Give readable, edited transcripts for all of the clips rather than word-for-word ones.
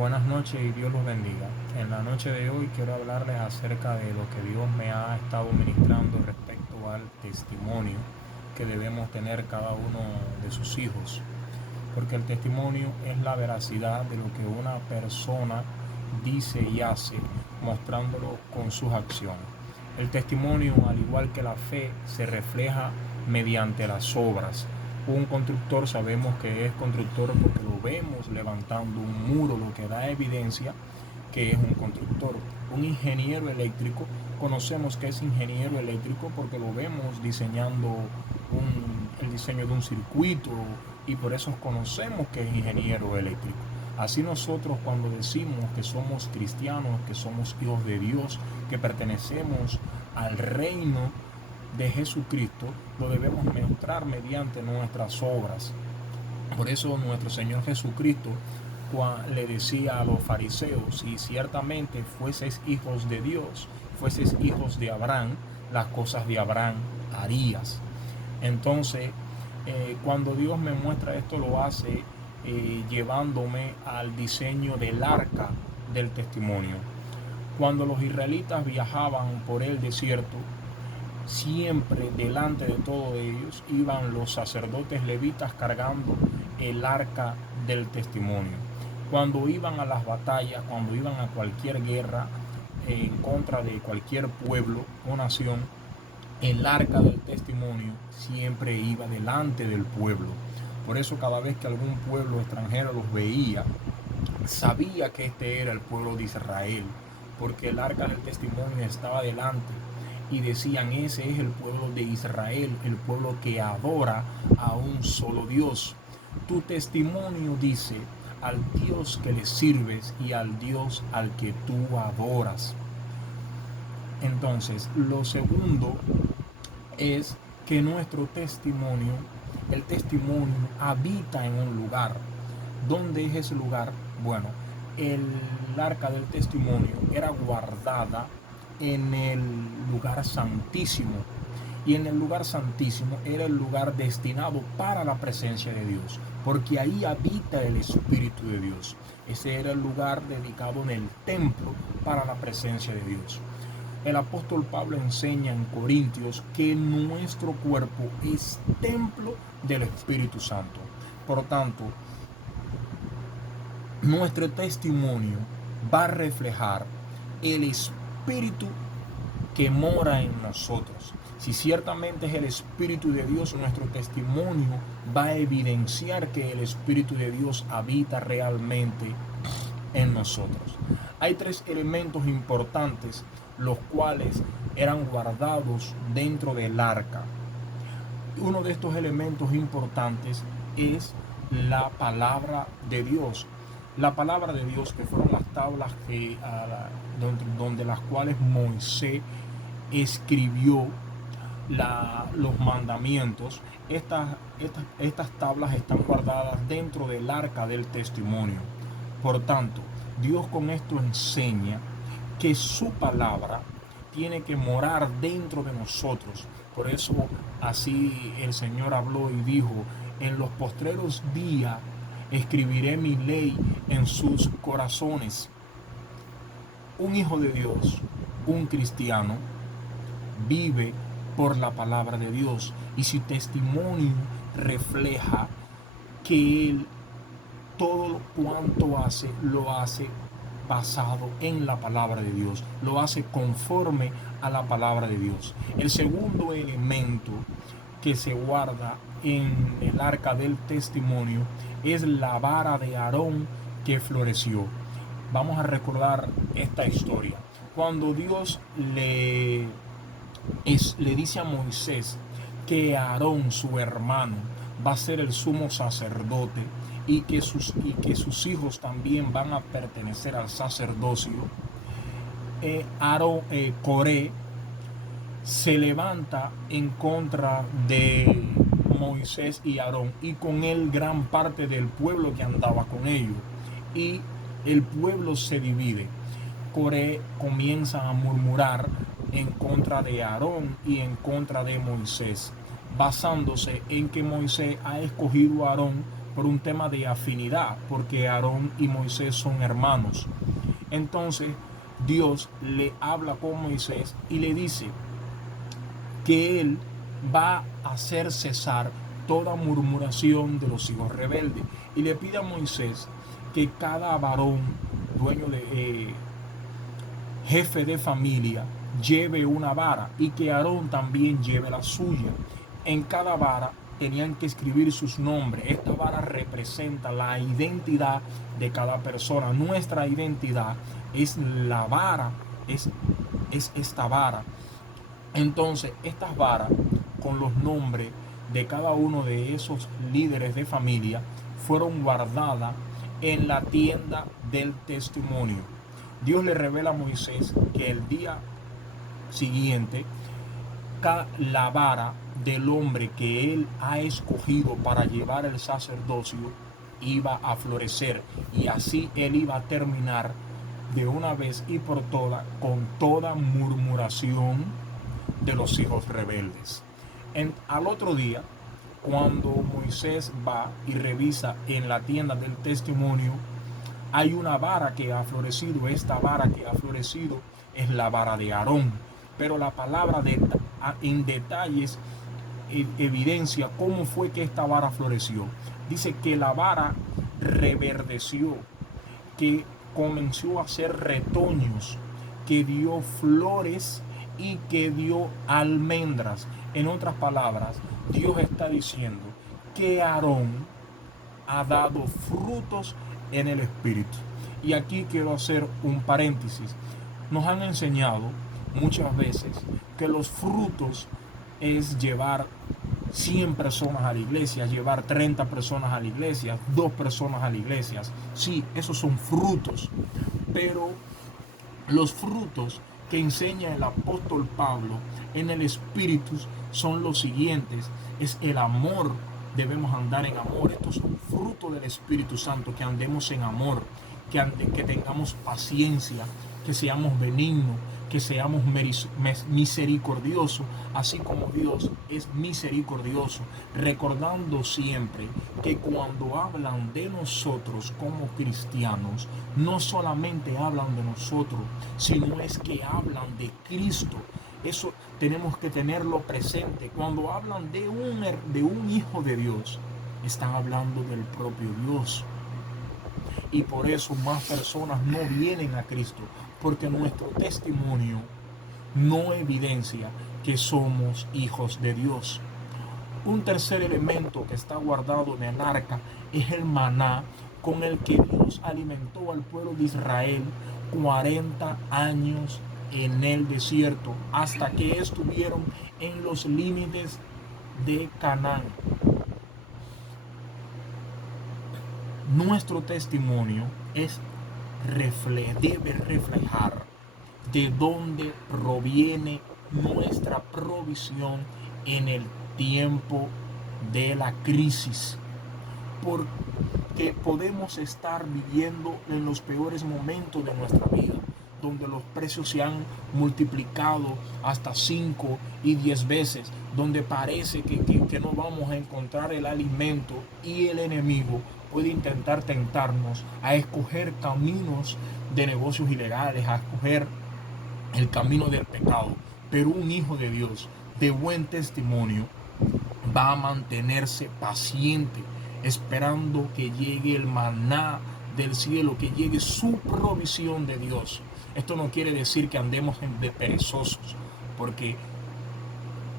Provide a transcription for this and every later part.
Buenas noches y Dios los bendiga. En la noche de hoy quiero hablarles acerca de lo que Dios me ha estado ministrando respecto al testimonio que debemos tener cada uno de sus hijos. Porque el testimonio es la veracidad de lo que una persona dice y hace, mostrándolo con sus acciones. El testimonio, al igual que la fe, se refleja mediante las obras. Un constructor sabemos que es constructor porque lo vemos levantando un muro, lo que da evidencia que es un constructor. Un ingeniero eléctrico, conocemos que es ingeniero eléctrico porque lo vemos diseñando el diseño de un circuito y por eso conocemos que es ingeniero eléctrico. Así nosotros cuando decimos que somos cristianos, que somos hijos de Dios, que pertenecemos al reino de Jesucristo, lo debemos mostrar mediante nuestras obras. Por eso nuestro Señor Jesucristo le decía a los fariseos: si ciertamente fueseis hijos de Dios, fueseis hijos de Abraham, las cosas de Abraham harías. Entonces, cuando Dios me muestra esto, lo hace llevándome al diseño del arca del testimonio. Cuando los israelitas viajaban por el desierto, siempre delante de todos ellos iban los sacerdotes levitas cargando el arca del testimonio. Cuando iban a las batallas, cuando iban a cualquier guerra en contra de cualquier pueblo o nación, el arca del testimonio siempre iba delante del pueblo. Por eso cada vez que algún pueblo extranjero los veía, sabía que este era el pueblo de Israel, porque el arca del testimonio estaba delante y decían: ese es el pueblo de Israel, el pueblo que adora a un solo Dios. Tu testimonio dice al Dios que le sirves y al Dios al que tú adoras. Entonces, lo segundo es que nuestro testimonio, el testimonio habita en un lugar. ¿Dónde es ese lugar? Bueno, el arca del testimonio era guardada en el lugar santísimo. Y en el lugar santísimo era el lugar destinado para la presencia de Dios, porque ahí habita el Espíritu de Dios. Ese era el lugar dedicado en el templo para la presencia de Dios. El apóstol Pablo enseña en Corintios que nuestro cuerpo es templo del Espíritu Santo. Por tanto, nuestro testimonio va a reflejar el Espíritu que mora en nosotros. Si ciertamente es el Espíritu de Dios, nuestro testimonio va a evidenciar que el Espíritu de Dios habita realmente en nosotros. Hay tres elementos importantes los cuales eran guardados dentro del arca. Uno de estos elementos importantes es la palabra de Dios. La palabra de Dios, que fueron las tablas donde las cuales Moisés escribió los mandamientos. Estas tablas están guardadas dentro del arca del testimonio. Por tanto, Dios con esto enseña que su palabra tiene que morar dentro de nosotros. Por eso así el Señor habló y dijo: en los postreros días escribiré mi ley en sus corazones. Un hijo de Dios, un cristiano, vive por la palabra de Dios, y su testimonio refleja que él todo cuanto hace, lo hace basado en la palabra de Dios, lo hace conforme a la palabra de Dios. El segundo elemento que se guarda en el arca del testimonio es la vara de Aarón que floreció. Vamos a recordar esta historia. Cuando Dios le dice a Moisés que Aarón, su hermano, va a ser el sumo sacerdote, y que sus hijos también van a pertenecer al sacerdocio, Coré se levanta en contra de Moisés y Aarón, y con él gran parte del pueblo que andaba con ellos, y el pueblo se divide. Coré comienza a murmurar en contra de Aarón y en contra de Moisés, basándose en que Moisés ha escogido a Aarón por un tema de afinidad, porque Aarón y Moisés son hermanos. Entonces Dios le habla con Moisés y le dice que él va a hacer cesar toda murmuración de los hijos rebeldes, y le pide a Moisés que cada varón dueño de jefe de familia lleve una vara, y que Aarón también lleve la suya. En cada vara tenían que escribir sus nombres. Esta vara representa la identidad de cada persona. Nuestra identidad es la vara, es esta vara. Entonces, estas varas con los nombres de cada uno de esos líderes de familia fueron guardadas en la tienda del testimonio. Dios le revela a Moisés que el día siguiente la vara del hombre que él ha escogido para llevar el sacerdocio iba a florecer, y así él iba a terminar de una vez y por todas con toda murmuración de los hijos rebeldes. Al otro día, cuando Moisés va y revisa en la tienda del testimonio, hay una vara que ha florecido. Esta vara que ha florecido es la vara de Aarón, pero la palabra en detalles evidencia cómo fue que esta vara floreció. Dice que la vara reverdeció, que comenzó a hacer retoños, que dio flores y que dio almendras. En otras palabras, Dios está diciendo que Aarón ha dado frutos en el Espíritu. Y aquí quiero hacer un paréntesis. Nos han enseñado muchas veces que los frutos es llevar 100 personas a la iglesia, llevar 30 personas a la iglesia, 2 personas a la iglesia. Sí, esos son frutos, pero los frutos que enseña el apóstol Pablo en el Espíritu son los siguientes: es el amor. Debemos andar en amor. Estos son frutos del Espíritu Santo, que andemos en amor, que tengamos paciencia, que seamos benignos, que seamos misericordiosos, así como Dios es misericordioso, recordando siempre que cuando hablan de nosotros como cristianos, no solamente hablan de nosotros, sino es que hablan de Cristo. Eso tenemos que tenerlo presente. Cuando hablan de un hijo de Dios, están hablando del propio Dios. Y por eso más personas no vienen a Cristo, porque nuestro testimonio no evidencia que somos hijos de Dios. Un tercer elemento que está guardado en el arca es el maná, con el que Dios alimentó al pueblo de Israel 40 años en el desierto, hasta que estuvieron en los límites de Canaán. Nuestro testimonio debe reflejar de dónde proviene nuestra provisión en el tiempo de la crisis, porque podemos estar viviendo en los peores momentos de nuestra vida, donde los precios se han multiplicado hasta 5 y 10 veces, donde parece que no vamos a encontrar el alimento, y el enemigo puede intentar tentarnos a escoger caminos de negocios ilegales, a escoger el camino del pecado. Pero un hijo de Dios de buen testimonio va a mantenerse paciente, esperando que llegue el maná del cielo, que llegue su provisión de Dios. Esto no quiere decir que andemos de perezosos, porque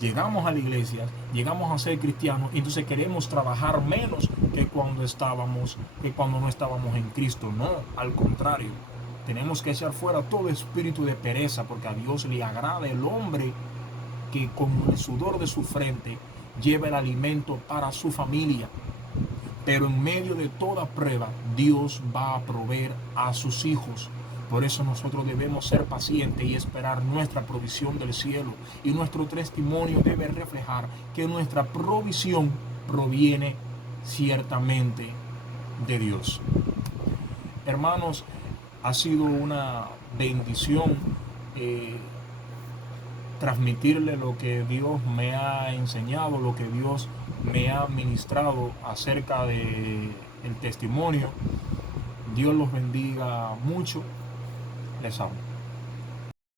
llegamos a la iglesia, llegamos a ser cristianos, y entonces queremos trabajar menos que cuando no estábamos en Cristo. No, al contrario, tenemos que echar fuera todo espíritu de pereza, porque a Dios le agrada el hombre que con el sudor de su frente lleva el alimento para su familia. Pero en medio de toda prueba, Dios va a proveer a sus hijos. Por eso nosotros debemos ser pacientes y esperar nuestra provisión del cielo. Y nuestro testimonio debe reflejar que nuestra provisión proviene ciertamente de Dios. Hermanos, ha sido una bendición transmitirle lo que Dios me ha enseñado, lo que Dios me ha ministrado acerca de el testimonio. Dios los bendiga mucho. Les amo.